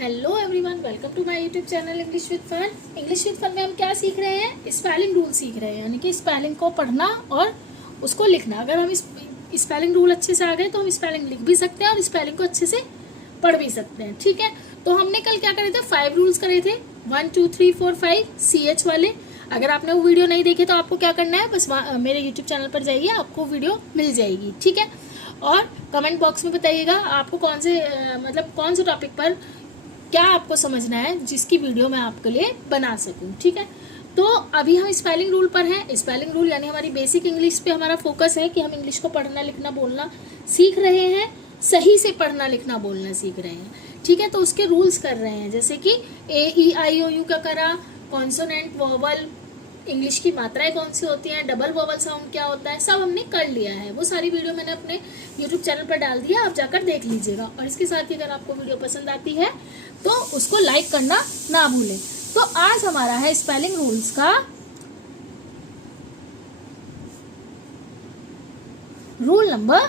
Hello everyone, welcome to my YouTube channel English with fun. English with fun में हम क्या सीख रहे हैं? स्पेलिंग रूल सीख रहे हैं, यानी कि स्पेलिंग को पढ़ना और उसको लिखना। अगर हम स्पेलिंग रूल अच्छे से आ गए तो हम स्पेलिंग लिख भी सकते हैं और स्पेलिंग को अच्छे से पढ़ भी सकते हैं। ठीक है, तो हमने कल क्या करे थे? 5 रूल्स करे थे, 1 2 3 4 5 CH वाले। अगर आपने वो वीडियो नहीं देखे तो आपको क्या करना है, बस मेरे यूट्यूब चैनल पर जाइए, आपको वीडियो मिल जाएगी। ठीक है, और कमेंट बॉक्स में बताइएगा आपको कौन से टॉपिक पर क्या आपको समझना है, जिसकी वीडियो मैं आपके लिए बना सकूं। ठीक है, तो अभी हम स्पेलिंग रूल पर हैं। स्पेलिंग रूल यानी हमारी बेसिक इंग्लिश पे हमारा फोकस है कि हम इंग्लिश को पढ़ना लिखना बोलना सीख रहे हैं, सही से पढ़ना लिखना बोलना सीख रहे हैं। ठीक है, तो उसके रूल्स कर रहे हैं, जैसे कि AEIOU का करा, कॉन्सोनेंट, वोवल, इंग्लिश की मात्राएं कौन सी होती हैं, डबल वोवल साउंड क्या होता है, सब हमने कर लिया है। वो सारी वीडियो मैंने अपने YouTube चैनल पर डाल दिया, आप जाकर देख लीजिएगा। और इसके साथ ही अगर आपको वीडियो पसंद आती है तो उसको लाइक करना ना भूलें। तो आज हमारा है स्पेलिंग रूल्स का रूल नंबर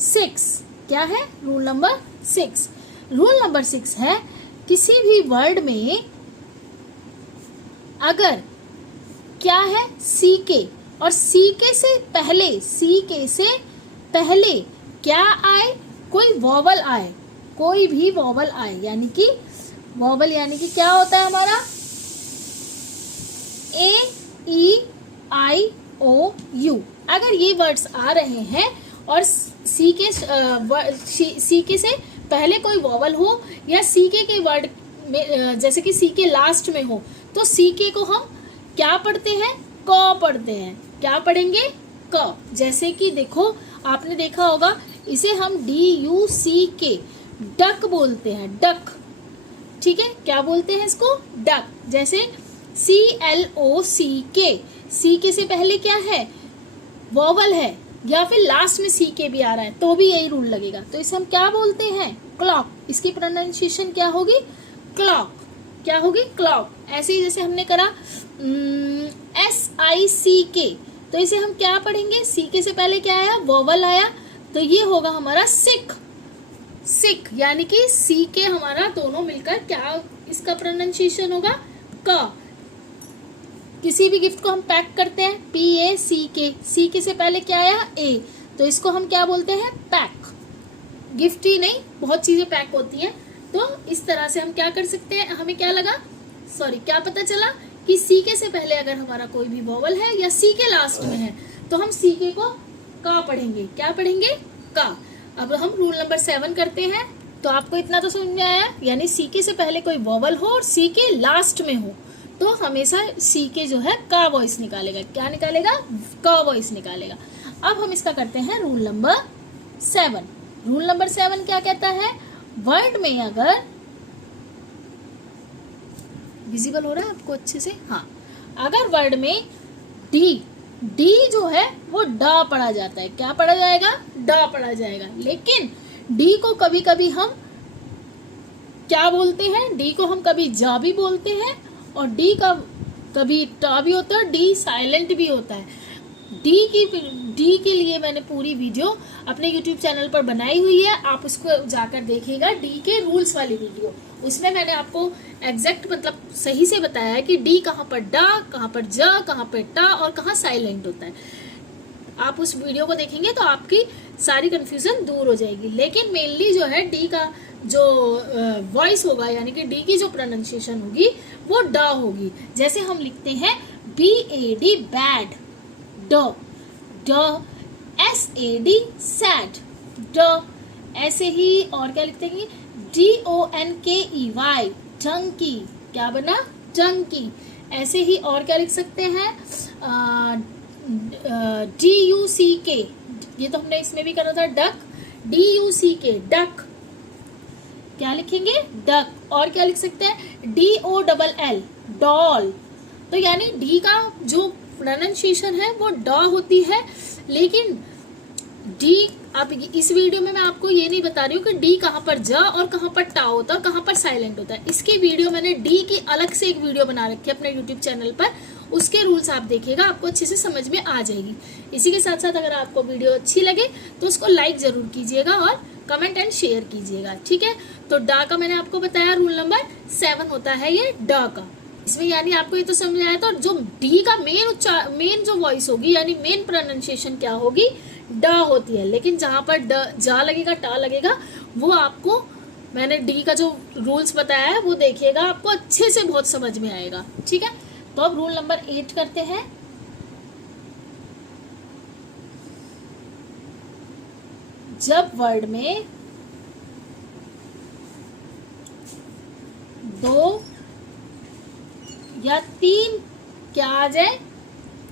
6। क्या है? Rule number 6। रूल नंबर 6 है, किसी भी वर्ड में अगर क्या है सीके, और सीके से पहले क्या आए, कोई वॉवल आए, कोई भी वॉवल आए, यानी कि वॉवल यानी कि क्या होता है हमारा AEIOU। अगर ये वर्ड्स आ रहे हैं और सीके से पहले कोई वॉवल हो, या सीके के वर्ड में जैसे कि सीके लास्ट में हो, तो सीके को हम क्या पढ़ते हैं? क पढ़ते हैं। क्या पढ़ेंगे? क। जैसे कि देखो, आपने देखा होगा, इसे हम DUCK डक बोलते हैं, डक। ठीक है, क्या बोलते हैं इसको? डक। जैसे CLOCK, CK से पहले क्या है? वॉवल है, या फिर लास्ट में CK भी आ रहा है तो भी यही रूल लगेगा। तो इसे हम क्या बोलते हैं? क्लॉक। इसकी प्रोनाउंसिएशन क्या होगी? क्लॉक। क्या होगी? क्लॉक। ऐसे ही जैसे हमने करा SICK, तो इसे हम क्या पढ़ेंगे? CK से पहले क्या आया? वॉवल आया, तो ये होगा हमारा सिक। सिक यानी कि CK हमारा दोनों मिलकर क्या इसका प्रोनाउंसिएशन होगा? क। किसी भी गिफ्ट को हम पैक करते हैं, PACK, CK से पहले क्या आया? A, तो इसको हम क्या बोलते हैं? पैक। गिफ्ट ही नहीं, बहुत चीजें पैक होती हैं। तो इस तरह से हम क्या कर सकते हैं? हमें क्या लगा, क्या पता चला कि CK से पहले अगर हमारा कोई भी वॉवल है या CK लास्ट में है, तो हम CK को का पढ़ेंगे। क्या पढ़ेंगे? का। अब हम रूल नंबर 7 करते हैं। तो आपको इतना तो समझ में आया, यानी CK से पहले कोई वॉवल हो और CK लास्ट में हो, तो हमेशा CK जो है का वॉइस निकालेगा। क्या निकालेगा? का वॉइस निकालेगा। अब हम इसका करते हैं रूल नंबर 7। रूल नंबर 7 क्या कहता है? वर्ड में अगर विजिबल हो रहा है आपको अच्छे से? हाँ, अगर वर्ड में डी जो है वो डा पढ़ा जाता है। क्या पढ़ा जाएगा? डा पढ़ा जाएगा। लेकिन डी को कभी कभी हम क्या बोलते हैं? डी को हम कभी जा भी बोलते हैं, और डी का कभी टा भी होता है, डी साइलेंट भी होता है। डी के लिए मैंने पूरी वीडियो अपने YouTube चैनल पर बनाई हुई है, आप उसको जाकर देखिएगा। डी के रूल्स वाली वीडियो, उसमें मैंने आपको एग्जैक्ट सही से बताया है कि डी कहाँ पर डा, कहाँ पर ज, कहाँ पर टा और कहाँ साइलेंट होता है। आप उस वीडियो को देखेंगे तो आपकी सारी कंफ्यूजन दूर हो जाएगी। लेकिन मेनली जो है डी का जो वॉइस होगा, यानी कि डी की जो प्रोनाउंसिएशन होगी वो डा होगी। जैसे हम लिखते हैं BAD बैड, ड। SAD सैड, ड। ऐसे ही और क्या लिखते हैं? DONKEY डंकी। क्या बना? डंकी। ऐसे ही और क्या लिख सकते हैं? DUCK, ये तो हमने इसमें भी करा था, डक। DUCK duck. क्या लिखेंगे? डक। और क्या लिख सकते हैं? DOLL doll. तो यानी डी का जो प्रोनाउंसिएशन है वो डॉ होती है, लेकिन डी, अब इस वीडियो में मैं आपको ये नहीं बता रही हूँ कि डी कहाँ पर जा और कहाँ पर टा होता है और कहाँ पर साइलेंट होता है। इसकी वीडियो मैंने डी की अलग से एक वीडियो बना रखी है अपने YouTube चैनल पर, उसके रूल्स आप देखिएगा, आपको अच्छे से समझ में आ जाएगी। इसी के साथ साथ अगर आपको वीडियो अच्छी लगे तो उसको लाइक जरूर कीजिएगा और कमेंट एंड शेयर कीजिएगा, ठीक है। तो डा का मैंने आपको बताया रूल नंबर 7 होता है ये डा का। इसमें यानी आपको ये तो समझ आया। तो जो डी का मेन जो वॉइस होगी यानी मेन प्रोनाउंसिएशन क्या होगी, डा होती है। लेकिन जहां पर जा लगेगा, टा लगेगा, वो आपको मैंने डी का जो रूल्स बताया है वो देखिएगा, आपको अच्छे से बहुत समझ में आएगा, ठीक है। तो अब रूल नंबर 8 करते हैं। जब वर्ड में 2 या 3 क्या आ जाए,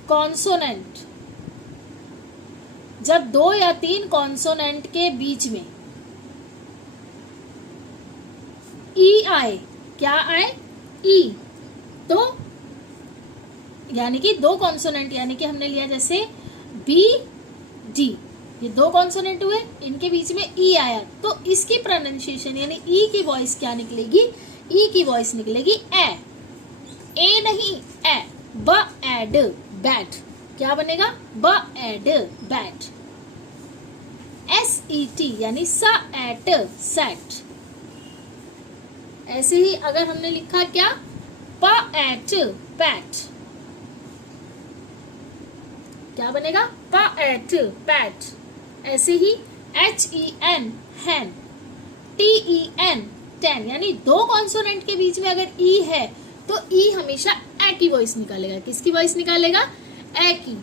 कॉन्सोनेंट, जब 2 या 3 कॉन्सोनेंट के बीच में ई आए, क्या आए, ई, तो यानी कि 2 कॉन्सोनेंट, यानी कि हमने लिया जैसे बी डी, ये 2 कॉन्सोनेंट हुए, इनके बीच में ई आया, तो इसकी प्रोनाउंसिएशन यानी ई की वॉइस क्या निकलेगी, ई की वॉइस निकलेगी ए नहीं ए, ब एड बैट, क्या बनेगा, ब एड बैट। SET यानी स एट सेट। ऐसे ही अगर हमने लिखा क्या, प एट पैट, क्या बनेगा, प एट पैट। ऐसे ही HEN हैन, TEN टेन, यानी 2 कॉन्सोनेंट के बीच में अगर ई है तो ई हमेशा ए की वॉइस निकालेगा। किसकी वॉइस निकालेगा, ए की।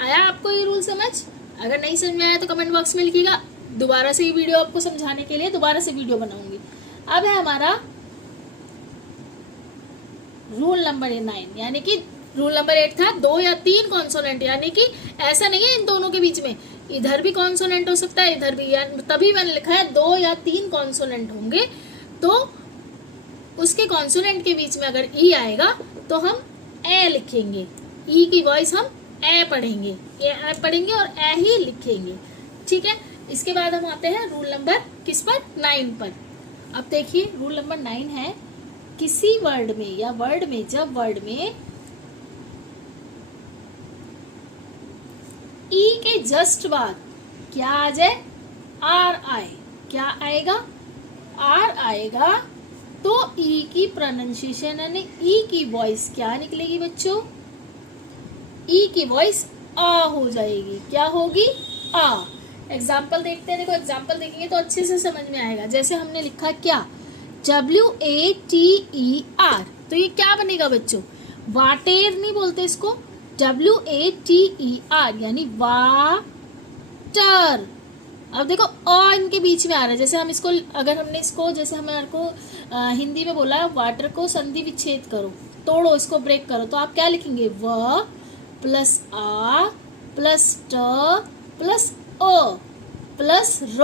आया आपको ये रूल समझ? अगर नहीं समझ में आया तो कमेंट बॉक्स में लिखिएगा, दोबारा से ये वीडियो आपको समझाने के लिए दोबारा से वीडियो बनाऊंगी। अब है हमारा रूल नंबर 9, यानी कि रूल नंबर 8 था 2 या 3 कॉन्सोनेंट, यानी कि ऐसा नहीं है इन दोनों के बीच में, इधर भी कॉन्सोनेंट हो सकता है, इधर भी, तभी मैंने लिखा है 2 या 3 कॉन्सोनेंट होंगे, तो उसके कॉन्सोनेंट के बीच में अगर ई आएगा तो हम ए लिखेंगे, ई की वॉइस हम ए पढ़ेंगे, ए पढ़ेंगे और ए ही लिखेंगे, ठीक है। इसके बाद हम आते हैं रूल नंबर किस पर, 9 पर। अब देखिए रूल नंबर 9 है, किसी वर्ड में या वर्ड में, जब वर्ड में ई के जस्ट बाद क्या आ जाए, आर आए, क्या आएगा, आर आएगा, तो ई की प्रोनाउंसिएशन यानी ई की वॉइस क्या निकलेगी बच्चों, ई की वॉइस आ हो जाएगी, क्या होगी, आ। एग्जाम्पल देखते हैं, देखो एग्जाम्पल देखेंगे तो अच्छे से समझ में आएगा। जैसे हमने लिखा क्या, WATER, तो ये क्या बनेगा बच्चों, वाटेर नहीं बोलते इसको, WATER यानी वाटर। अब देखो अ इनके बीच में आ रहा है, जैसे हम इसको, अगर हमने इसको, जैसे हमारे को हिंदी में बोला है वाटर को संधि विच्छेद करो, तोड़ो, इसको ब्रेक करो, तो आप क्या लिखेंगे, व प्लस आ प्लस ट प्लस अ प्लस र,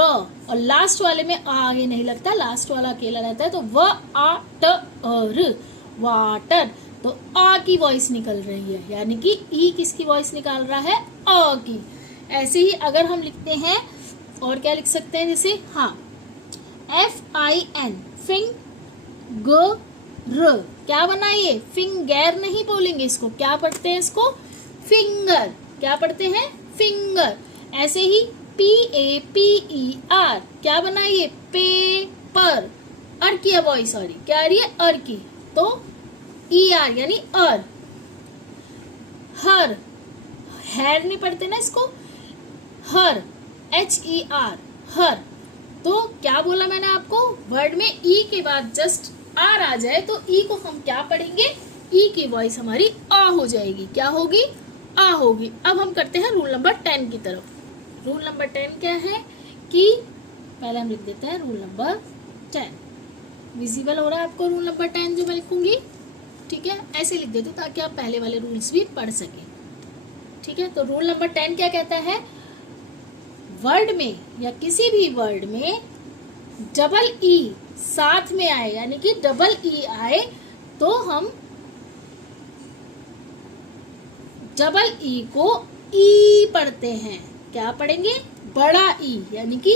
और लास्ट वाले में आ आगे नहीं लगता, लास्ट वाला अकेला रहता है, तो व आ ट र, वाटर। तो आ की वॉइस निकल रही है, यानी कि ई किसकी वॉइस निकाल रहा है, अ की। ऐसे ही अगर हम लिखते हैं और क्या लिख सकते हैं, जैसे हाँ FIN फिंगर, क्या बनाइए, फिंगर नहीं बोलेंगे इसको, क्या पढ़ते हैं इसको, फिंगर, क्या पढ़ते हैं, फिंगर। ऐसे ही PAPER, क्या बनाइए, पेपर, अर की वॉइस, सॉरी क्या आ रही है, अर की, तो ER यानी अर। हर, हैर नहीं पढ़ते ना इसको, हर, HER, हर। तो क्या बोला मैंने आपको, वर्ड में ई के बाद जस्ट आर आ जाए तो ई को हम क्या पढ़ेंगे, ई की वॉइस हमारी आ हो जाएगी, क्या होगी, आ होगी। अब हम करते हैं रूल नंबर 10 की तरफ। रूल नंबर 10 क्या है कि पहले हम लिख देते हैं रूल नंबर 10, विजिबल हो रहा है आपको रूल नंबर 10 जो मैं लिखूंगी, ठीक है, ऐसे लिख देते ताकि आप पहले वाले रूल्स भी पढ़ सकें, ठीक है। तो रूल नंबर 10 क्या कहता है, वर्ड में या किसी भी वर्ड में डबल ई साथ में आए, यानी कि डबल ई आए, तो हम डबल ई को ई पढ़ते हैं, क्या पढ़ेंगे, बड़ा ई, यानी कि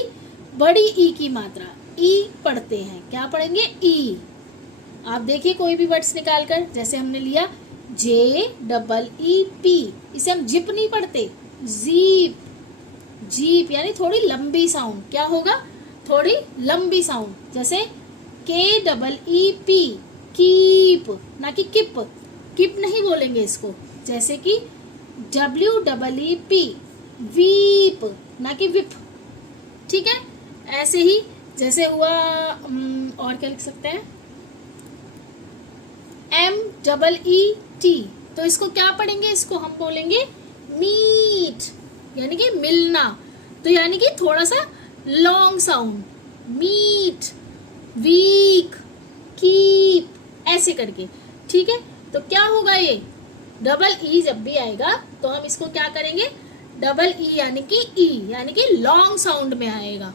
बड़ी ई की मात्रा, ई पढ़ते हैं, क्या पढ़ेंगे, ई। आप देखिए कोई भी वर्ड्स निकालकर, जैसे हमने लिया JEEP, इसे हम जिप नहीं पढ़ते, जीप, जीप यानी थोड़ी लंबी साउंड, क्या होगा, थोड़ी लंबी साउंड, जैसे KEEP, कीप, ना कि किप। किप नहीं बोलेंगे इसको। जैसे कि WEEP, वीप, ना कि विप। ठीक है, ऐसे ही जैसे हुआ और क्या लिख सकते हैं, MEET, तो इसको क्या पढ़ेंगे, इसको हम बोलेंगे मीट, यानी कि मिलना। तो यानी कि थोड़ा सा long sound, meet, week, keep, ऐसे करके। ठीक है, तो क्या होगा, ये डबल ई जब भी आएगा तो हम इसको क्या करेंगे, डबल ई यानी कि लॉन्ग साउंड में आएगा।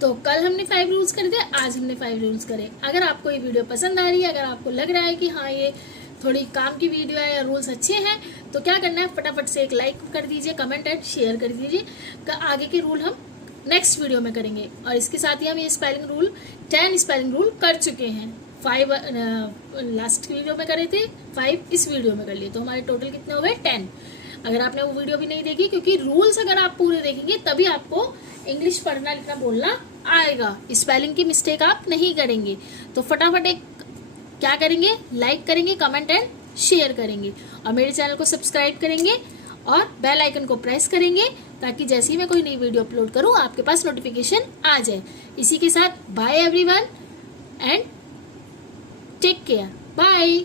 तो कल हमने 5 रूल्स करे थे, आज हमने 5 रूल्स करे। अगर आपको ये वीडियो पसंद आ रही है, अगर आपको लग रहा है कि हाँ ये थोड़ी काम की वीडियो है या रूल्स अच्छे हैं, तो क्या करना है, फटाफट से एक लाइक कर दीजिए, कमेंट एंड शेयर कर दीजिए। आगे के रूल हम नेक्स्ट वीडियो में करेंगे। और इसके साथ ही हम ये स्पेलिंग रूल 10 स्पेलिंग रूल कर चुके हैं। 5 लास्ट वीडियो में करे थे, 5 इस वीडियो में कर लिए, तो हमारे टोटल कितने हो गए, 10। अगर आपने वो वीडियो भी नहीं देखी, क्योंकि रूल्स अगर आप पूरे देखेंगे तभी आपको इंग्लिश पढ़ना लिखना बोलना आएगा, स्पेलिंग की मिस्टेक आप नहीं करेंगे। तो फटाफट एक क्या करेंगे, लाइक करेंगे, कमेंट एंड शेयर करेंगे, और मेरे चैनल को सब्सक्राइब करेंगे और बेल आइकन को प्रेस करेंगे, ताकि जैसे ही मैं कोई नई वीडियो अपलोड करूं आपके पास नोटिफिकेशन आ जाए। इसी के साथ bye everyone and take care, bye.